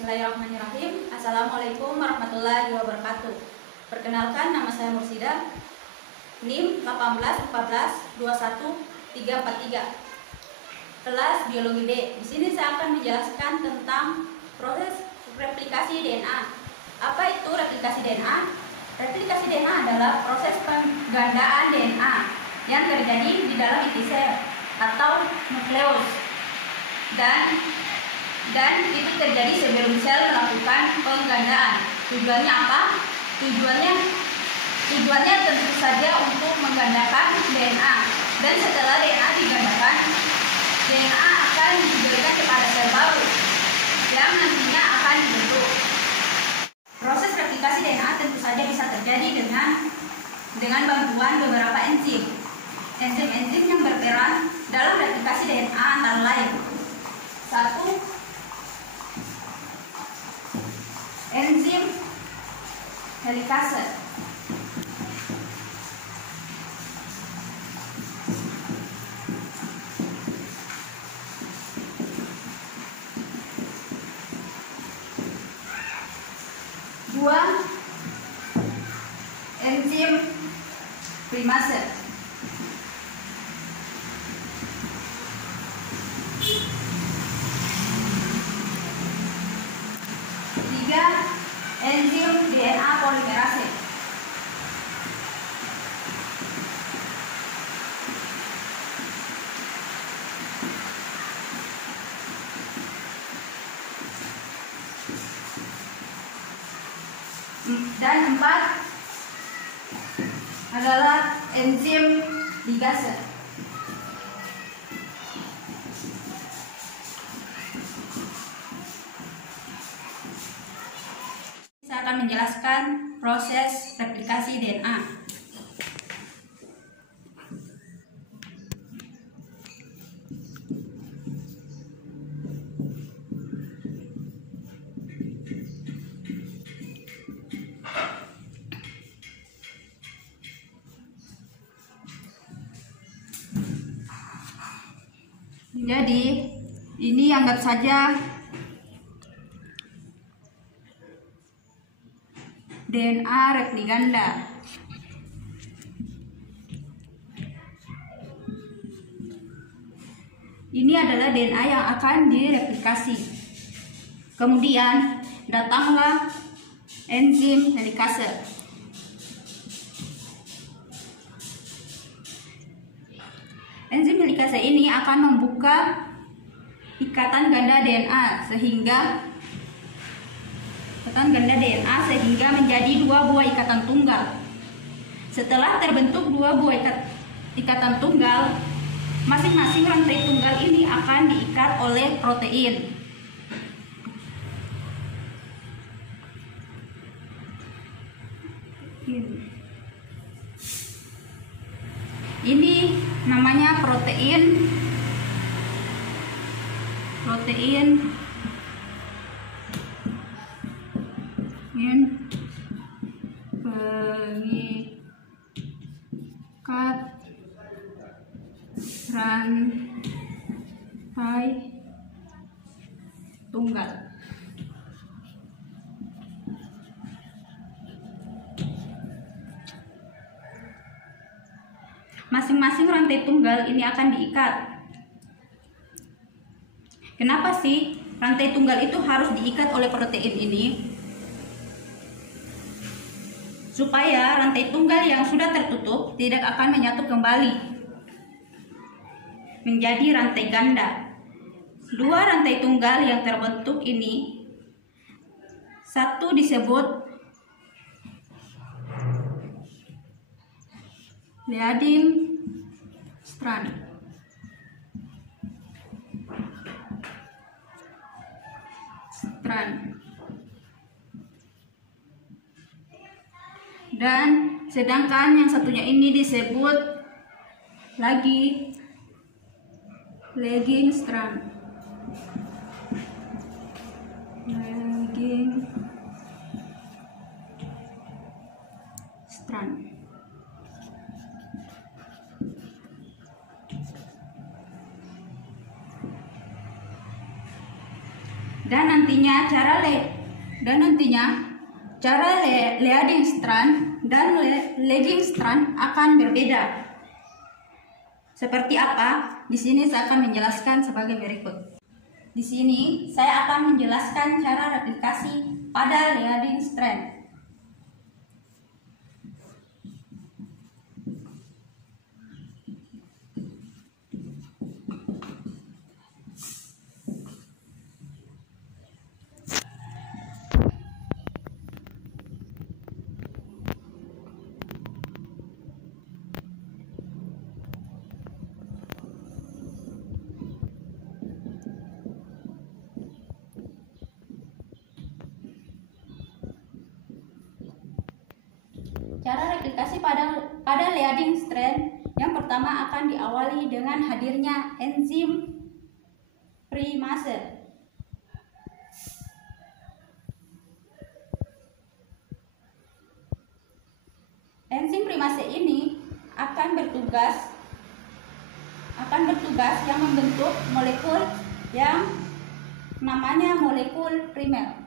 Bismillahirrahmanirrahim. Assalamualaikum warahmatullahi wabarakatuh. Perkenalkan, nama saya Mursida, NIM 181421343, kelas biologi D. Di sini saya akan menjelaskan tentang proses replikasi DNA. Apa itu replikasi DNA? Replikasi DNA adalah proses penggandaan DNA yang terjadi di dalam inti sel atau nukleus, dan itu terjadi sebelum sel melakukan penggandaan. Tujuannya apa? Tujuannya tentu saja untuk menggandakan DNA. Dan setelah DNA digandakan, DNA akan diberikan kepada sel baru yang nantinya akan dibentuk. Proses replikasi DNA tentu saja bisa terjadi dengan bantuan beberapa enzim. Enzim-enzim yang berperan dalam replikasi DNA antara lain: 1. Enzim helikase. 2. Enzim primase. 3. Enzim DNA polimerase. 4 adalah enzim ligase. Saya akan menjelaskan proses replikasi DNA. Jadi, ini anggap saja DNA repliganda. Ini adalah DNA yang akan direplikasi. Kemudian datanglah enzim helikase. Enzim helikase ini akan membuka ikatan ganda DNA sehingga menjadi 2 buah ikatan tunggal. Setelah terbentuk 2 buah ikatan tunggal, masing-masing rantai tunggal ini akan diikat oleh protein. Ini namanya protein pengikat rantai tunggal. Masing-masing rantai tunggal ini akan diikat. Kenapa sih rantai tunggal itu harus diikat oleh protein ini? Supaya rantai tunggal yang sudah tertutup tidak akan menyatu kembali menjadi rantai ganda. 2 rantai tunggal yang terbentuk ini, satu disebut leading strand, dan sedangkan yang satunya ini disebut lagging strand. Dan nantinya cara leading strand dan lagging strand akan berbeda. Seperti apa? Di sini saya akan menjelaskan sebagai berikut. Di sini saya akan menjelaskan cara replikasi pada leading strand. Cara replikasi pada leading strand yang pertama akan diawali dengan hadirnya enzim primase. Enzim primase ini akan bertugas yang membentuk molekul yang namanya molekul primer.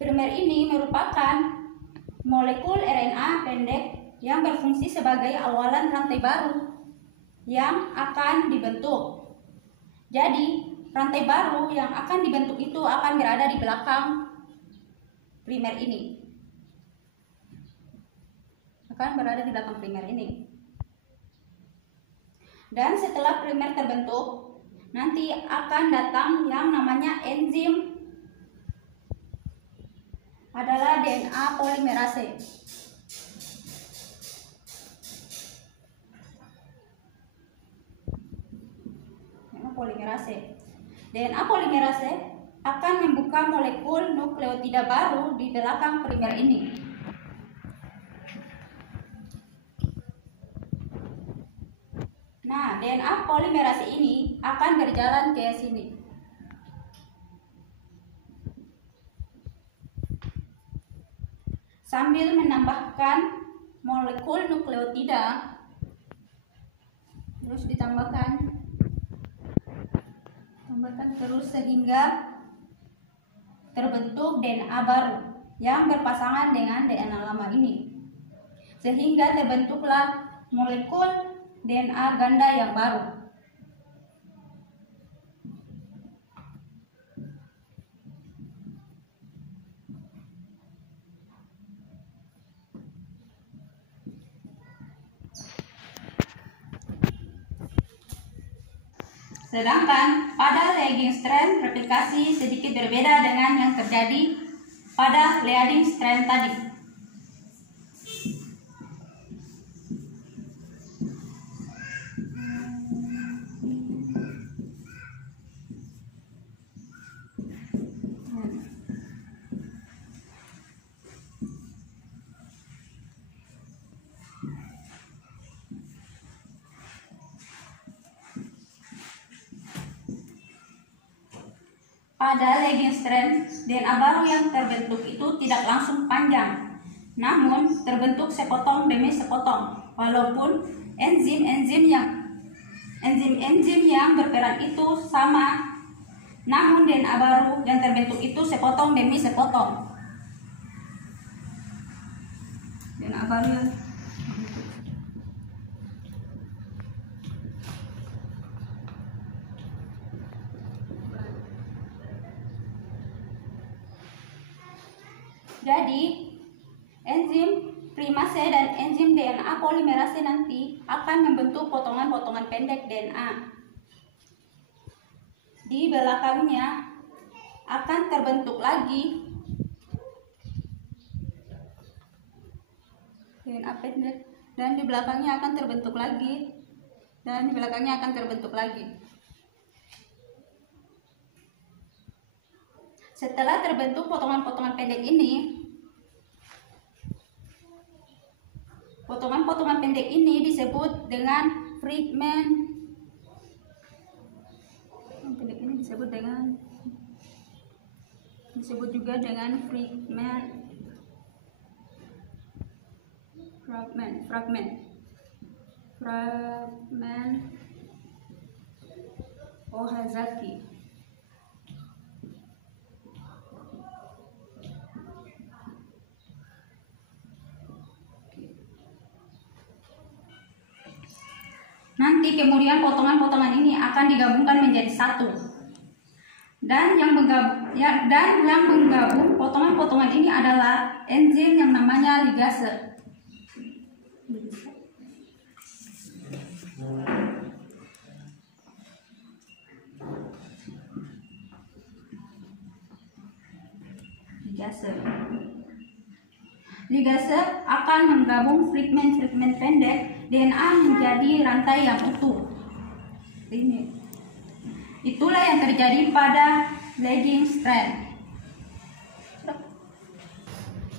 Primer ini merupakan molekul RNA pendek yang berfungsi sebagai awalan rantai baru yang akan dibentuk. Jadi, rantai baru yang akan dibentuk itu akan berada di belakang primer ini. Dan setelah primer terbentuk, nanti akan datang yang namanya enzim adalah DNA polimerase. DNA polimerase akan membuka molekul nukleotida baru di belakang primer ini. Nah, DNA polimerase ini akan berjalan ke sini. Sambil menambahkan molekul nukleotida, terus ditambahkan terus sehingga terbentuk DNA baru yang berpasangan dengan DNA lama ini, sehingga terbentuklah molekul DNA ganda yang baru. Sedangkan pada lagging strand replikasi sedikit berbeda dengan yang terjadi pada leading strand tadi. Pada lagging strand, DNA baru yang terbentuk itu tidak langsung panjang, namun terbentuk sepotong demi sepotong. Walaupun enzim-enzim yang berperan itu sama, namun DNA baru yang terbentuk itu sepotong demi sepotong. DNA baru yang Jadi, enzim primase dan enzim DNA polimerase nanti akan membentuk potongan-potongan pendek DNA. Di belakangnya akan terbentuk lagi DNA pendek, dan di belakangnya akan terbentuk lagi, dan di belakangnya akan terbentuk lagi. Setelah terbentuk potongan-potongan pendek ini, potongan-potongan pendek ini disebut dengan fragment. Pendek ini disebut juga dengan fragment. fragment Okazaki. Nanti kemudian potongan-potongan ini akan digabungkan menjadi satu. Dan yang menggabung potongan-potongan ini adalah enzim yang namanya ligase. Ligase akan menggabung fragmen-fragmen pendek DNA menjadi rantai yang utuh. Ini. Itulah yang terjadi pada lagging strand.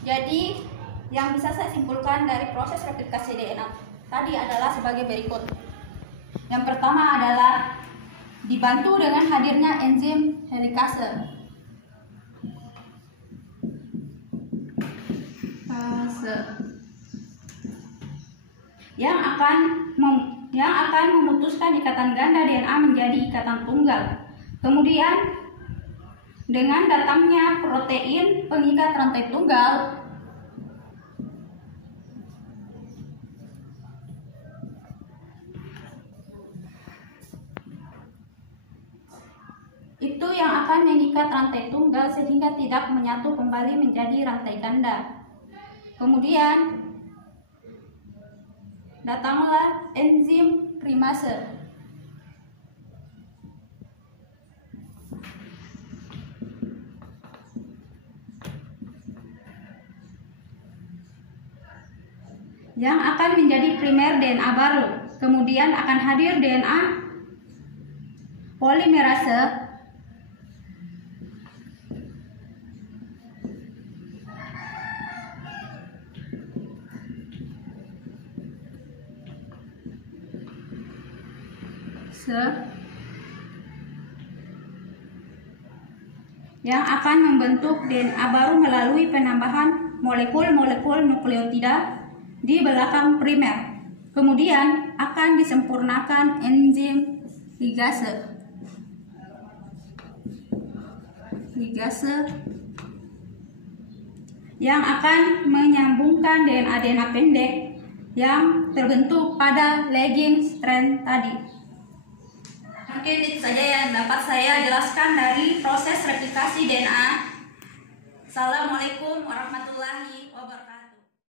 Jadi, yang bisa saya simpulkan dari proses replikasi DNA tadi adalah sebagai berikut. Yang pertama adalah dibantu dengan hadirnya enzim helikase. Yang akan memutuskan ikatan ganda DNA menjadi ikatan tunggal. Kemudian dengan datangnya protein pengikat rantai tunggal itu yang akan mengikat rantai tunggal sehingga tidak menyatu kembali menjadi rantai ganda. Kemudian datanglah enzim primase. Yang akan menjadi primer DNA baru. Kemudian akan hadir DNA polimerase yang akan membentuk DNA baru melalui penambahan molekul-molekul nukleotida di belakang primer. Kemudian akan disempurnakan enzim ligase yang akan menyambungkan DNA pendek yang terbentuk pada lagging strand tadi. Mungkin itu saja yang dapat saya jelaskan dari proses replikasi DNA. Assalamualaikum warahmatullahi wabarakatuh.